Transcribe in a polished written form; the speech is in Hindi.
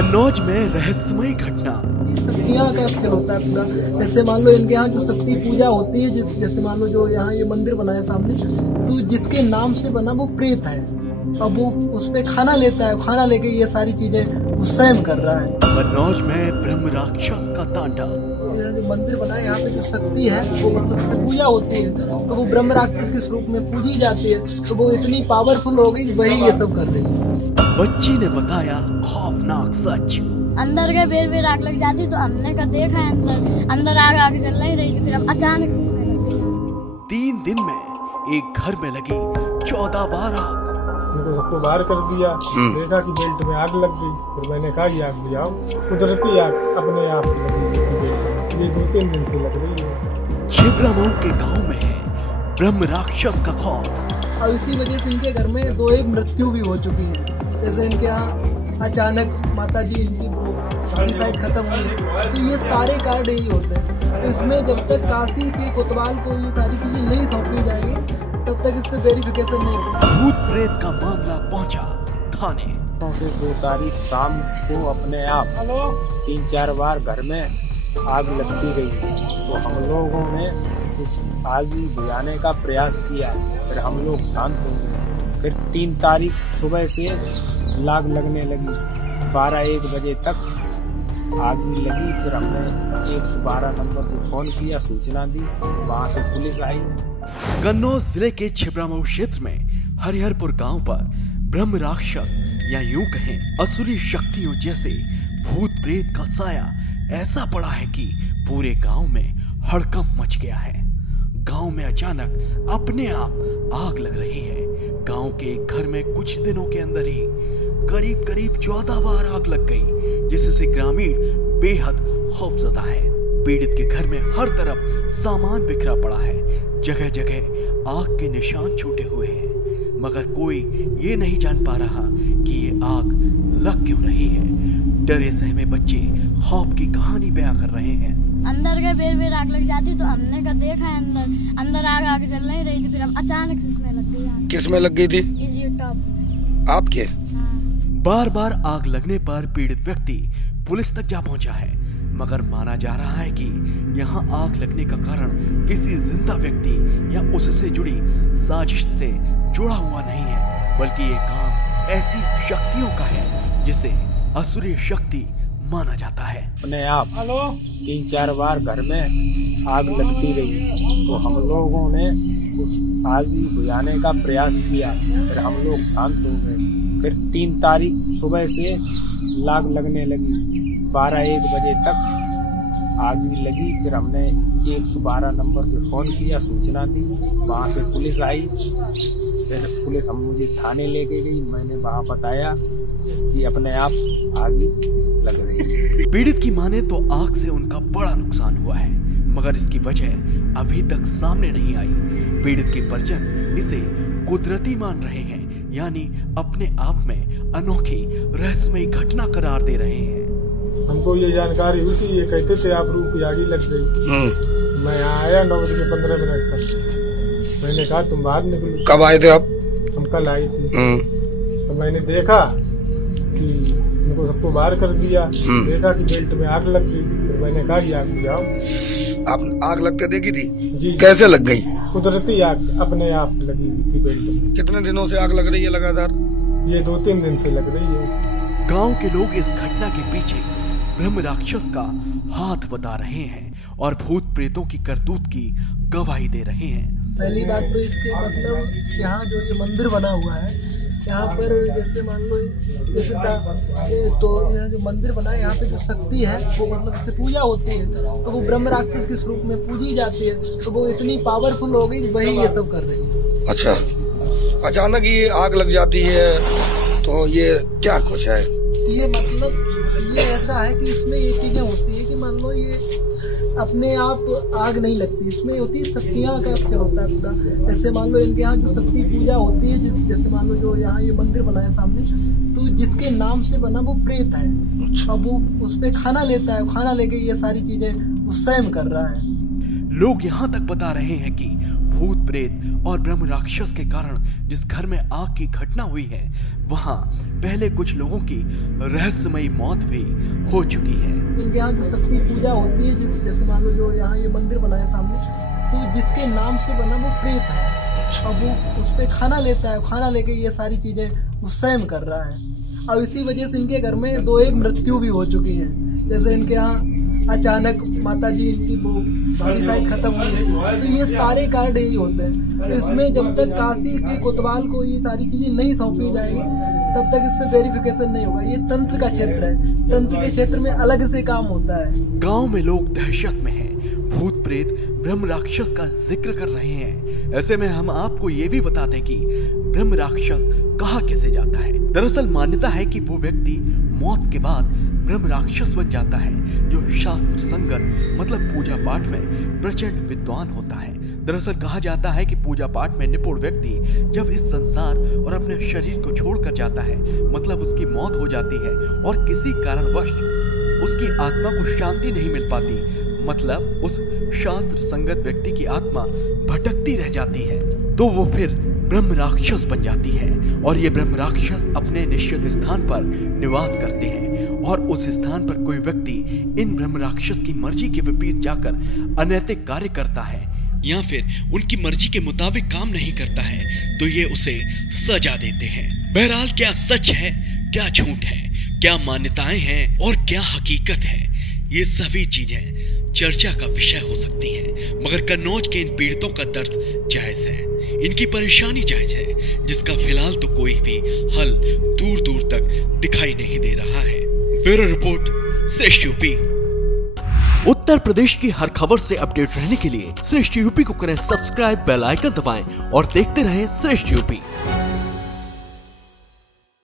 कन्नौज में रहस्यमय घटना। शक्तियाँ का खेल होता है पूरा। जैसे मान लो इनके यहाँ जो शक्ति पूजा होती है, जैसे मान लो जो यहाँ ये मंदिर बनाया सामने, तो जिसके नाम से बना वो प्रेत है। अब वो उस पे खाना लेता है, खाना लेके ये सारी चीजें वो स्वयं कर रहा है। कन्नौज में ब्रह्म राक्षस का तांडव। जो मंदिर बना है यहाँ पे जो शक्ति है वो मतलब पूजा होती है, तो वो ब्रह्म राक्षस के स्वरूप में पूजी जाती है। तो वो इतनी पावरफुल हो गई, वही ये सब कर रही है। बच्ची ने बताया खौफनाक सच। अंदर के बेर आग लग जाती, तो हमने का देखा है अंदर आग जल नहीं रही थी, फिर हम अचानक से इसमें लग गए। 3 दिन में एक घर में लगी 14 बार आग। उनको सबको बाहर कर दिया, देखा कि बेल्ट में आग लग गई। फिर मैंने कहा कि आग बुझाओ, कुदरती आग अपने आप लगी। ये 2-3 दिन से लग रही है। छिबरामऊ के गांव में है ब्रह्म राक्षस का खौफ। और इसी वजह से इनके घर में 2-1 मृत्यु भी हो चुकी है। जैसे इनके यहाँ अचानक माता जी इनकी साइड खत्म हुई, तो ये सारे कार्ड यही होते हैं। तो इसमें जब तक काशी के कोतवाल को ये सारी चीजें नहीं सौंपी जाएंगी, तब तक इस पे वेरिफिकेशन नहीं होगा। भूत प्रेत का मामला पहुंचा थाने। 2 तारीख शाम को अपने आप 3-4 बार घर में आग लगती रही। तो हम लोगों ने उस आग बुझाने का प्रयास किया, फिर हम लोग शांत हो गए। फिर 3 तारीख सुबह से आग लगने लगी, 12-1 बजे तक आग भी लगी। फिर हमने 112 नंबर पर फोन किया, सूचना दी, वहाँ से पुलिस आई। कन्नौज जिले के छिबरामऊ क्षेत्र में हरिहरपुर गांव पर ब्रह्म राक्षस या यूं कहें असुरी शक्तियों जैसे भूत प्रेत का साया ऐसा पड़ा है कि पूरे गांव में हड़कंप मच गया है। गांव में अचानक अपने आप आग लग रही है। गांव के एक घर में कुछ दिनों के अंदर ही करीब 14 बार आग लग गई, जिससे ग्रामीण बेहद खौफजदा है। पीड़ित के घर में हर तरफ सामान बिखरा पड़ा है, जगह जगह आग के निशान छूटे हुए हैं, मगर कोई ये नहीं जान पा रहा कि ये आग लग क्यों रही है। डरे सहमे बच्चे खौफ की कहानी बयां कर रहे हैं। अंदर के बेर आग लग जाती, तो हमने का देखा है अंदर आग जल नहीं रही थी, फिर हम अचानक से इसमें लग गई। किस में लग गई थी? आपके? बार बार आग लगने पर पीड़ित व्यक्ति पुलिस तक जा पहुंचा है, मगर माना जा रहा है कि यहाँ आग लगने का कारण किसी जिंदा व्यक्ति या उससे जुड़ी साजिश से जुड़ा हुआ नहीं है, बल्कि ये काम ऐसी शक्तियों का है जिसे असुरी शक्ति माना जाता है। अपने आप 3-4 बार घर में आग लगती रही, तो हम लोगों ने उस आग बुझाने का प्रयास किया, फिर हम लोग शांत हो गए। फिर 3 तारीख सुबह से आग लगने लगी, 12-1 बजे तक आग भी लगी। फिर हमने 112 नंबर पे फोन किया, सूचना दी, वहाँ से पुलिस आई। फिर पुलिस मुझे थाने लेके गई। मैंने वहाँ बताया कि अपने आप आग लग रही। पीड़ित की माने तो आग से उनका बड़ा नुकसान हुआ है, मगर इसकी वजह अभी तक सामने नहीं आई। पीड़ित के परिजन इसे कुदरती मान रहे हैं, यानी अपने आप में अनोखी रहस्यमय घटना करार दे रहे हैं। हमको ये जानकारी हुई कि ये कहते थे आप रूप की आग लग गई। मैं यहाँ आया 9:15 पर। मैंने कहा तुम बाहर निकलो। कब आए थे आप? हम कल आए थे। तो मैंने देखा कि उनको सबको बाहर कर दिया, देखा कि बेल्ट में आग लग गई। तो मैंने कहा कि आग बुझाओ। आप आग लगते देखी थी? जी। कैसे लग गई? कुदरती आग अपने आप लगी थी बेल्ट में। कितने दिनों से आग लग रही है लगातार? ये 2-3 दिन से लग रही है। गांव के लोग इस घटना के पीछे ब्रह्म राक्षस का हाथ बता रहे हैं और भूत प्रेतों की करतूत की गवाही दे रहे हैं। पहली बात तो इसके मतलब यहाँ जो ये मंदिर बना हुआ है, यहाँ पर जैसे मान लो तो यहाँ जो मंदिर बना है, यहाँ पे जो शक्ति है वो मतलब इससे पूजा होती है, तो वो ब्रह्म राक्षस के स्वरूप में पूजी जाती है। तो वो इतनी पावरफुल हो गई, वही ये सब कर रही है। अच्छा, अचानक ये आग लग जाती है, तो ये क्या कुछ है? ये मतलब ये ऐसा है कि इसमें ये चीजें होती है कि मान लो ये अपने आप आग नहीं लगती, इसमें होती है शक्तियाँ का खेल होता है पूरा। जैसे मान लो इनके यहाँ जो शक्ति पूजा होती है, जैसे मान लो जो यहाँ ये मंदिर बनाया सामने, तो जिसके नाम से बना वो प्रेत है। अब वो उस पे खाना लेता है, खाना लेके ये सारी चीजें वो स्वयं कर रहा है। लोग यहाँ तक बता रहे हैं कि भूत प्रेत और ब्रह्म राक्षस के कारण जिस घर में आग की घटना हुई है वहाँ पहले कुछ लोगों की रहस्यमयी मौत भी हो चुकी है। इनके यहाँ जो शक्ति पूजा होती है, जैसे मान लो जो यहाँ ये मंदिर बना है सामने, तो जिसके नाम से बना वो प्रेत है। अब वो उस पे खाना लेता है, खाना लेके ये सारी चीजें वो स्वयं कर रहा है। अब इसी वजह से इनके घर में 2-1 मृत्यु भी हो चुकी है। जैसे इनके यहाँ अचानक माता जी इनकी वो बॉडी साइड खत्म हुई है, तो ये सारे कार्ड यही होते हैं। तो इसमें जब तक काशी के कोतवाल को ये सारी चीजें नहीं सौंपी जाएगी तब तक इस पे वेरिफिकेशन नहीं होगा। ये तंत्र का क्षेत्र है, तंत्र के क्षेत्र में अलग से काम होता है। गांव में लोग दहशत में हैं, भूत प्रेत ब्रह्म राक्षस का जिक्र कर रहे हैं। ऐसे में हम आपको ये भी बता दें कि ब्रह्म राक्षस कहा कैसे जाता है। दरअसल मान्यता है कि वो व्यक्ति मौत के बाद ब्रह्म राक्षस बन जाता है जो शास्त्र संगत मतलब पूजा पाठ में प्रचंड विद्वान होता है। दरअसल कहा जाता है कि पूजा पाठ में निपुण व्यक्ति जब इस संसार और अपने शरीर को छोड़कर जाता है, मतलब उसकी मौत हो जाती है और किसी कारणवश उसकी आत्मा को शांति नहीं मिल पाती, मतलब उस शास्त्र संगत व्यक्ति की आत्मा भटकती रह जाती है, तो वो फिर ब्रह्म राक्षस बन जाती है। और ये ब्रह्म राक्षस अपने निश्चित स्थान पर निवास करते हैं और उस स्थान पर कोई व्यक्ति इन ब्रह्म राक्षस की मर्जी के विपरीत जाकर अनैतिक कार्य करता है या फिर उनकी मर्जी के मुताबिक काम नहीं करता है तो ये उसे सजा देते हैं। बहरहाल क्या सच है, क्या झूठ है, क्या मान्यताएं हैं और क्या हकीकत है, ये सभी चीजें चर्चा का विषय हो सकती हैं, मगर कन्नौज के इन पीड़ितों का दर्द जायज है, इनकी परेशानी जायज है, जिसका फिलहाल तो कोई भी हल दूर दूर तक दिखाई नहीं दे रहा है। ब्यूरो रिपोर्ट, श्रेष्ठ यूपी। उत्तर प्रदेश की हर खबर से अपडेट रहने के लिए श्रेष्ठ यूपी को करें सब्सक्राइब, बेल आइकन दबाएं और देखते रहें श्रेष्ठ यूपी।